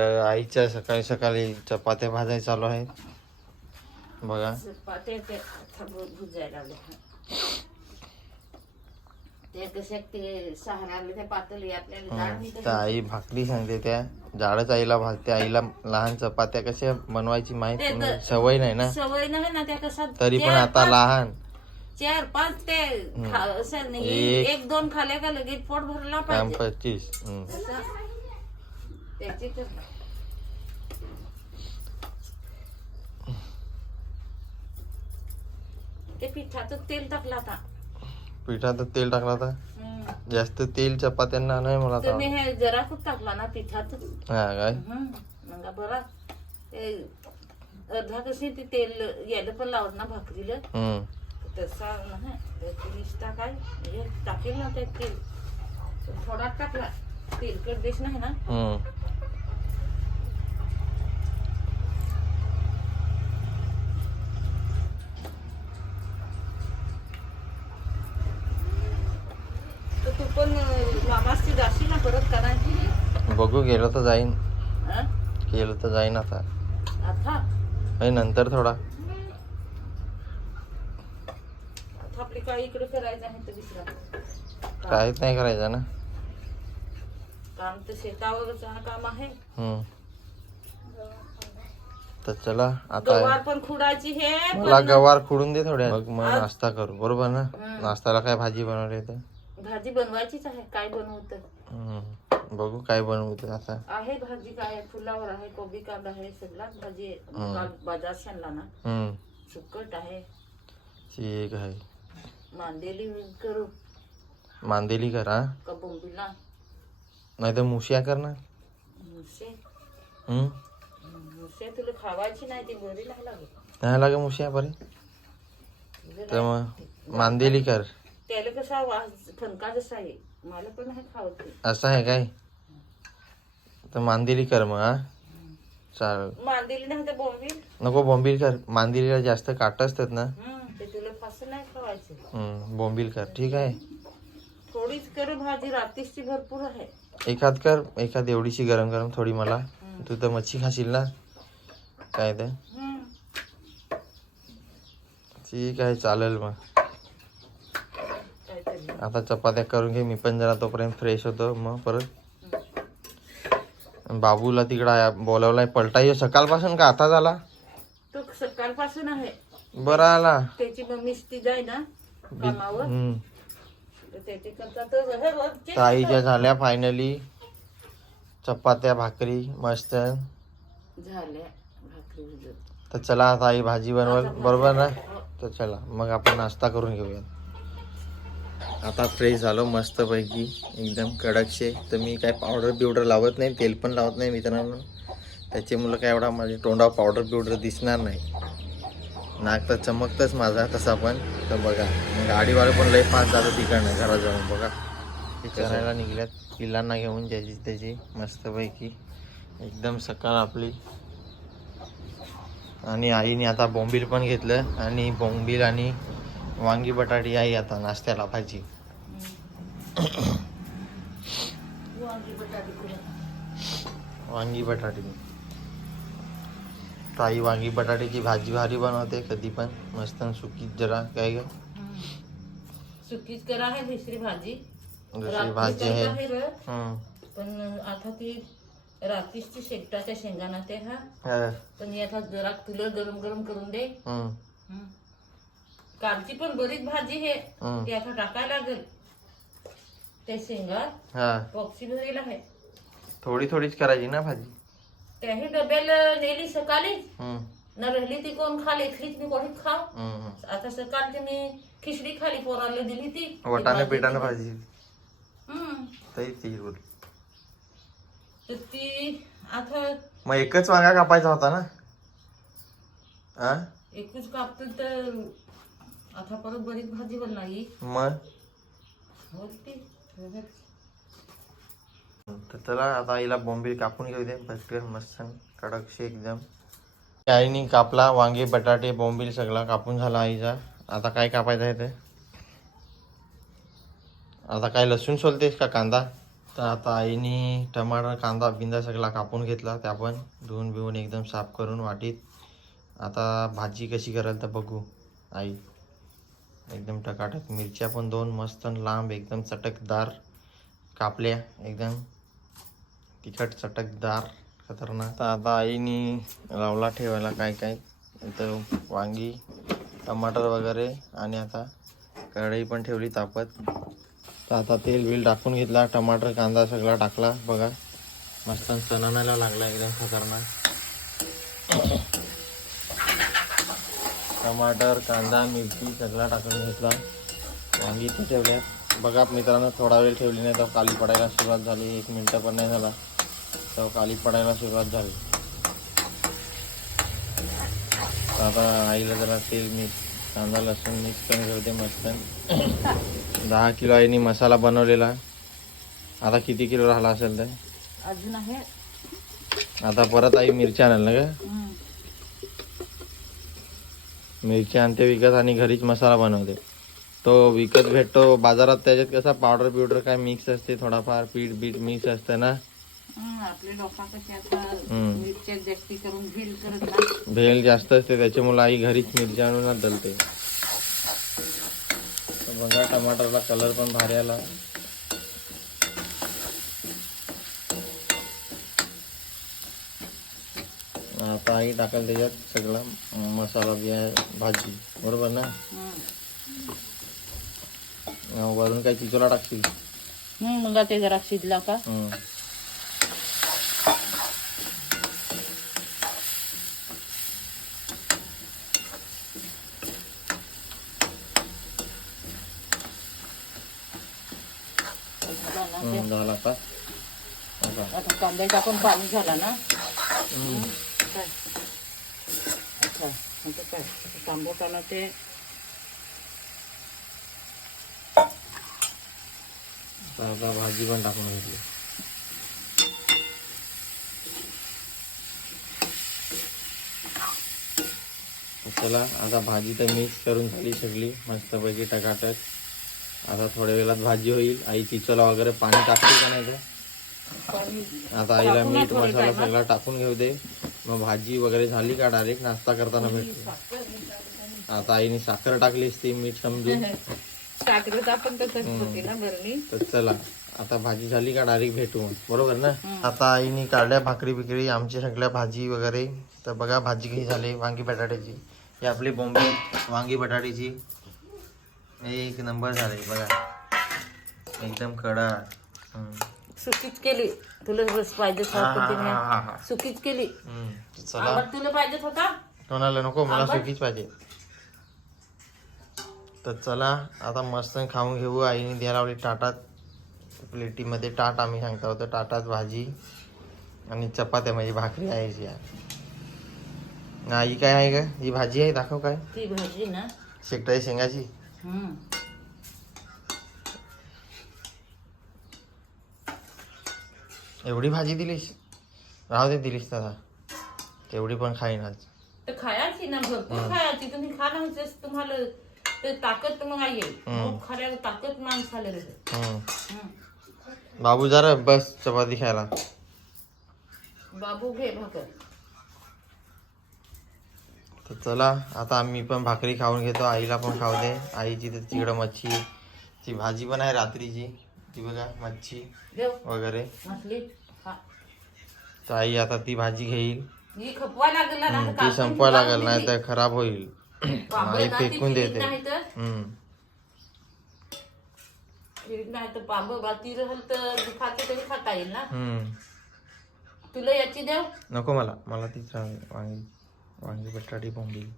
तर आईच्या सकाळी सकाळी चपात्या भाजाय चालू आहे बघा. भुजायला तर आई भाकरी सांगते त्या. जाडच आईला भाजते. आईला लहान चपात्या कशा बनवायची माहीत सवय नाही ना? सवय नाही ना त्या कसा तरी पण आता लहान. चार पाच ते असं एक- दोन खाले का लगेच पोट भरला पच्चीस. त्याची ते पिठाचं तेल टाकलं आता. पिठात तेल टाकला हम्म. जास्त तेल चपात्यांना नाही मला आता. हे जरा खूप टाकला ना पिठात हा काय? मग बरा. ते अर्धा कशी ते तेल यायला पण लावत ना भाकरीला? हम्म. तसा नाही तीस टाकाय म्हणजे टाकेल ना ते तेल. थोडा टाकला. तेलकट देश नाही ना? हम्म. बघू गेलो तर जाईन. हं? गेलो तर जाईन आता. आता? आणि नंतर थोडा. काहीच नाही करायचं ना. काम तर शेतावरच काम आहे. हम्म. तर चला आता गवार पण खुडायची हे मला गवार खुडून दे थोड्या. मग मग नाश्ता करू. बरोबर ना? नाश्त्याला काय भाजी बनवली तर? भाजी बनवायचीच आहे. काय बनवत. बघू काय बनवते आता. आहे भाजी काय फुलावर आहे कोबी कांदा आहे सगळाच भाजी आहे. काल बाजार शेणला ना. हम्म. सुकट आहे. ठीक आहे. मांदेली करू. मांदेली करा. का बोंबीला? नाही तर मुशिया कर ना मुसे हम्म. मुसे तुला खावायची नाही ती बरी नाही लागत. नाही लागे मुशिया बरी तुझं तर मग मांदेली कर. त्याला कसा वास फणका जसा आहे. मला पण नाही खावत ते. असं आहे काय? तर मांदेली कर मग हा. चालेल मांदेली नाही तर बोंबील? नको बोंबील कर. मांदेलीला जास्त काट असतात ना. हं, ते तुला फास नाही खावायचे. हम्म बोंबील कर. ठीक आहे. थोडीच कर भाजी रात्रीची भरपूर आहे. एखाद कर. एखाद एवढीशी गरम गरम थोडी मला. तू तर मच्छी खाशील ना. काय ते? हं. ठीक आहे चालेल मग. काहीतरी. आता चपात्या करून घे. मी पण जरा तोपर्यंत फ्रेश होतो. मग परत बाबूला तिकडं बोलावलाय पलटा सकाळपासून का आता झाला? तो सकाळपासून आहे. बरं आला. त्याची मम्मी ती जाय ना कामावर. हे ताईच्या झाल्या फायनली चपात्या भाकरी मस्त. झाल्या भाकरी तर चला आता आई भाजी बनवल. बरोबर ना? तर चला मग आपण नाश्ता करून घेऊया आता फ्रेश झालो मस्त पैकी एकदम कडकशे. तर मी काय पावडर बिवडर लावत नाही तेल पण लावत नाही मित्रांनो. त्याच्यामुळं काय एवढा माझ्या तोंडावर पावडर बिवडर दिसणार नाही. नाक तर चमकतच माझा तसा पण तर बघा मग गाडीवाले पण लय फास्ट जातं तिकडनं घरात जाऊन बघा. ते चरायला निघल्यात. पिल्लांना घेऊन ज्याची त्याची मस्तपैकी. एकदम सकाळ आपली. आणि आईने आता बोंबील पण घेतलं. आणि बोंबील आणि वांगी बटाटी आई आता नाश्त्याला भाजी वांगी बटाटे करून वांगी बटाटी. ताई वांगी बटाट्याची भाजी भारी बनवते कधी पण. मस्त सुकी जरा. काय ग? सुकीच करा आहे दुसरी भाजी. दुसरी भाजी आहे. आहे. पण आता ती रात्रीची शेकटाच्या शेंगाना ते हा. पण आता जरा तुला गरम गरम करून दे. हं. कालची पण बरीच भाजी हे हम्म. ती आता टाकायला लागेल. ते शेंगात हा. पक्षी भरेल आहे. थोडी थोडीच करायची ना भाजी? त्याही डब्याला नेली सकाळी. हम्म. न राहिली ती कोण खाली इथलीच मी कोणी खाव हम्म. आता सकाळची मी खिचडी खाली पोराला दिली ती. वटाणे ती पिठानं भाजी- भाजी हं. तरी ती बोल तर ती आता मग एकच वांगा कापायचा होता ना? हा एकूच कापतो तर आता परत बरीच भाजी बनलाई मग? होती. तर चला आता आईला बॉम्बे कापून घेऊ दे. पटकन मस्त कडकशे एकदम. आईने कापला वांगे बटाटे बॉम्बिल सगळा कापून झाला आईचा. आता काय कापायचं आहे ते? आता काय लसूण सोलतेस का कांदा? तर आता आईने टमाटर कांदा बिंदा सगळा कापून घेतला. त्या पण धुवून बिवून एकदम साफ करून वाटीत. आता भाजी कशी कराल तर बघू. आई. एकदम टकाटक मिरच्या पण दोन मस्त लांब एकदम चटकदार कापल्या एकदम तिखट चटकदार खतरनाक. तर आता आईने लावला ठेवायला काय काय इथं वांगी टमाटर वगैरे आणि आता कढई पण ठेवली तापत. तर आता तेल बिल टाकून घेतला टमाटर कांदा सगळा टाकला बघा. मस्त सणाला लागला एकदम खतरनाक. टमाटर कांदा मिरची सगळा टाकून घेतला. वांगी इथे ठेवल्या. बघा मित्रांनो थोडा वेळ ठेवली नाही तर काली पडायला सुरुवात झाली. एक मिनटं पण नाही झाला. तर काली पडायला सुरुवात झाली. आता आईला जरा तेल मीठ कांदा लसूण मिक्स करून ठेवते मस्त दहा किलो आईने मसाला बनवलेला. आता किती किलो राहिला असेल तर अजून आहे. आता परत आई मिरची आणेल ना का. मिरची आणते विकत आणि घरीच मसाला बनवते. तो विकत भेटतो बाजारात त्याच्यात कसा पावडर बिवडर काय मिक्स असते थोडाफार पीठ बीठ मिक्स असतं ना? आपले. मिरच्या जास्ती करून भेल करत ना. भेल जास्त असते त्याच्यामुळे आई घरीच मिरची आणूनच दलते. बघा टमाटरला कलर पण भारी आला. आता आई टाकाल त्याच्यात सगळा मसाला बिया भाजी बरोबर ना हम्म. अं, वरून काय चिचोला टाकशील हम्म, मग ते जरा शिजला का हं. झाला ना ते. हं, झाला का बघा. आता कांदा टाकून पाणी झाला ना हं. काय अच्छा म्हणजे काय तांबूटानं ते आता भाजी पण टाकून घेतली. चला आता भाजी तर मिक्स करून झाली सगळी. मस्तपैकी टकाटक. आता थोड्या वेळात भाजी होईल. आई चिचोला वगैरे पाणी टाकते का नाही तर? आता आईला मीठ मसाला. सगळा टाकून घेऊ दे. मग भाजी वगैरे झाली का डायरेक्ट नाश्ता करताना भेटते. आता आईने साखर टाकली असती मीठ समजून. साखरेत आपण तसंच होते ना तर चला आता भाजी झाली का डायरेक्ट भेटू बरोबर ना? आता आईने काढल्या भाकरी बिकरी आमची सगळ्या भाजी वगैरे. तर बघा भाजी काही झाली वांगी बटाट्याची. ही आपली बॉम्बे वांगी बटाट्याची. एक नंबर झाले बघा. एकदम कडा. सुकीच केली. तुला रस पाहिजे हा, हा, हा, हा, हा. सुकीच केली. हम्म. तर चला. आंबट तुला पाहिजेत होता? कोणाला नको मला? सुकीच पाहिजे. तर चला आता मस्त खाऊन घेऊ. आईने द्यायला लावली ताटात प्लेटीमध्ये ताट आम्ही सांगता होतो ताटात भाजी आणि चपात्या म्हणजे भाकरी आहे. जी आहे आई काय आहे का ही भाजी आहे दाखव काय? ती भाजी ना. शेकटाची शेंगाची? हम्म. एवढी भाजी दिलीस? राहू दे दिलीस दादा तेवढी पण खाईन आज. तर खायची ना भरपूर खायची. तुम्ही म्हणजे तुम्हाला ते ताकद मग येईल खाल्यावर ताकद माणसाला. बाबू जरा बस चपाती खायला. बाबू घे भाकर. तर चला आता आम्ही पण भाकरी खाऊन घेतो. आईला पण खाऊ दे. आईची तर तिकडं मच्छी ची भाजी पण आहे रात्रीची. ती बघा मच्छी वगैरे. तर आई आता ती भाजी घेईल. ती संपवायला लागेल नाही. तर खराब होईल. आई फेकून देते. नाही तर. हम्म. फिरीत नाही तर पाब बाती राहील तर दुखाते तरी खाता येईल ना. हम्म. तुला याची देव. नको मला. मला तीच. वांगी वांगी बटाटी बोंबील.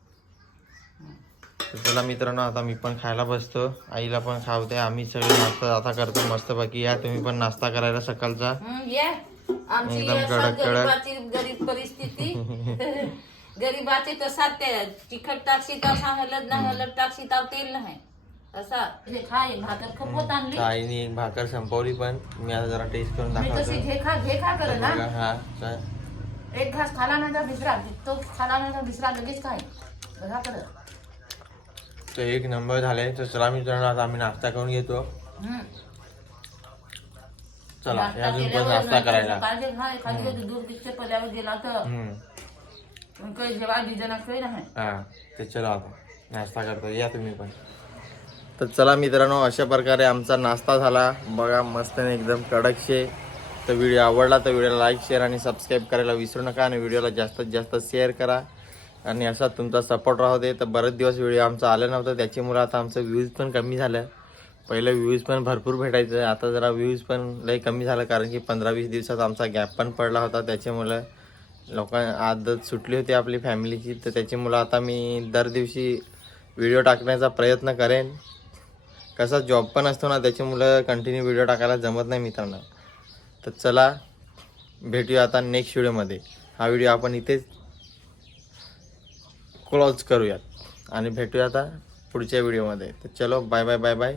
तर चला मित्रांनो आता मी पण खायला बसतो. आईला पण खावते. आम्ही सगळे नाश्ता आता करतो मस्त बाकी या तुम्ही पण नाश्ता करायला सकाळचा. एकदम कडक कडक. गरिबाची गरीब परिस्थिती. गरिबाची तसा ते तिखट टाकशी तसा हलत ना हलत टाकशी तर तेल नाही. असा. हे खा हे भाकर खपवत आणली. तर आईने एक भाकर संपवली पण. मी आता जरा टेस्ट करून दाखवतो. घे खा घे खा कर ना. हा. एक घास खाला नाही तर दुसरा तो खाला नाही तर दुसरा लगेच खाय. बघा कर तर एक नंबर झाले तर चला मित्रांनो आता आम्ही नाश्ता करून घेतो. चला नाश्ता अजून पण केल्यावर नाश्ता करायला? कधी पिक्चर गेला तर. हम्म. मग काही जेव्हा डिझाईन काही नाही. हा ते चला आता. नाश्ता करतो. या तुम्ही पण. तर चला मित्रांनो अशा प्रकारे आमचा नाश्ता झाला. बघा मस्त आणि एकदम कडकशे तर व्हिडिओ आवडला तर व्हिडिओला लाईक शेअर आणि सबस्क्राईब करायला विसरू नका. आणि व्हिडिओला जास्तीत जास्त शेअर करा. आणि असा तुमचा सपोर्ट राहू दे. तर बरेच दिवस व्हिडिओ आमचा आला नव्हता. त्याच्यामुळे आता आमचं व्ह्यूज पण कमी झालं. पहिलं व्ह्यूज पण भरपूर भेटायचं. आता जरा व्ह्यूज पण लई कमी झालं. कारण की पंधरा वीस दिवसात आमचा गॅप पण पडला होता. त्याच्यामुळं लोकां आदत सुटली होती आपली फॅमिलीची तर त्याच्यामुळं आता मी दर दिवशी व्हिडिओ टाकण्याचा प्रयत्न करेन. कसा जॉब पण असतो ना त्याच्यामुळं कंटिन्यू व्हिडिओ टाकायला जमत नाही मित्रांनो. तर चला भेटूया आता नेक्स्ट व्हिडिओमध्ये हा व्हिडिओ आपण इथेच क्लॉज करूयात. आणि भेटूया आता पुढच्या व्हिडिओमध्ये तर चलो बाय बाय बाय बाय